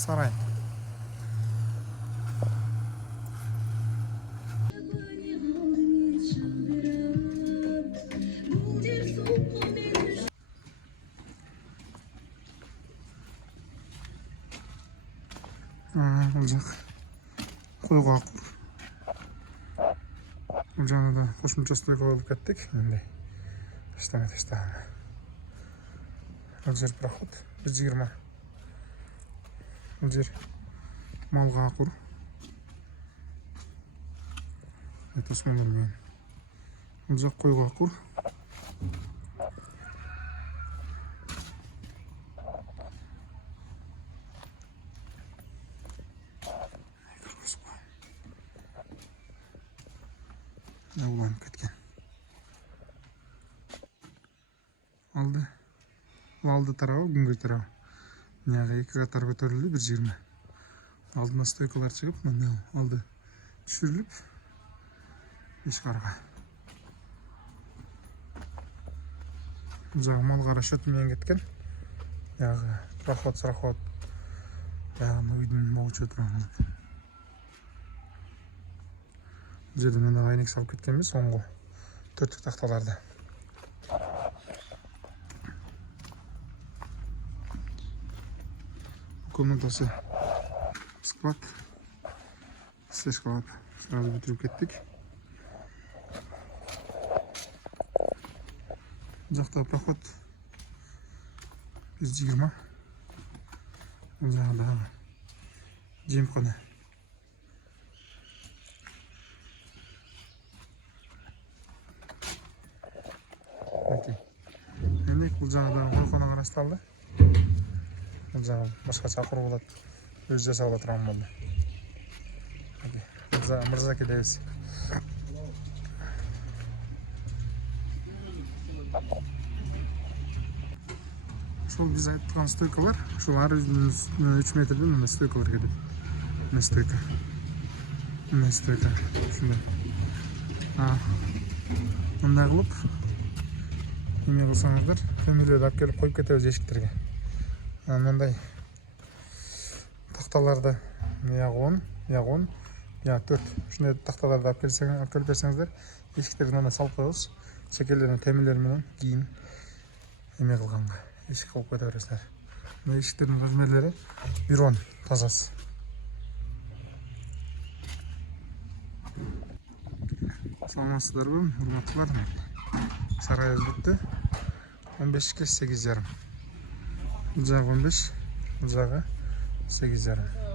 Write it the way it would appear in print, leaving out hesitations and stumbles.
Сарай. Бұл жақ қойға құр. Бұл жағында қосымша стойка болып кеттік. Енді ештеңе тастағаны. Бұл жер проход 120. Бұл жер малға құр. Тасмалармен. Бұл жақ қойға құр. Уланып кеткен. Алды тарауы, күнгей тарауы. Неғе екі қатар көтерілді 120. Алдына стойкалар шығып, алды түшіріліп, ешқарға. Жағы мал қара шөтімен кеткен. Яғы проход. Яғы үйдің мауыт шөтірі. Жерде мені ғайнек салып кеткенбіз, соңғы төрттік тақталарды. Комнатасы склад, склад сразу бітіріп кеттік. Жақта проход 120. Бұл жағында жемқана. Енді бұл жағында қойқана қарасталды. Бұл жағы басқа шақыру болады. Өз жасауға тұрған болды. Мырза келеміз. Шол біз айтқан стойкалар, шол ары 3 метрден стойкалар келеді. Стойка. Мұндай қылып, еме қылсаңыздар, фамилияларды алып келіп қойып кетеміз ешіктерге. Мұндай тақталарды яғ 10, яғ 4. Шындай тақталарды алып келіп берсеңіздер, ешіктерге мынандай салып қойыңыз. Шекелерін тәмелерімен кейін еме қылғанға ешік қылып кете бересіздер. Ешіктердің размерлері 1.10 тазасы. Саламатсыздар ба, урматтылар. Сарай бітті. 15-ке 8,5. Бұл жағы 15, бұл жағы 8,5.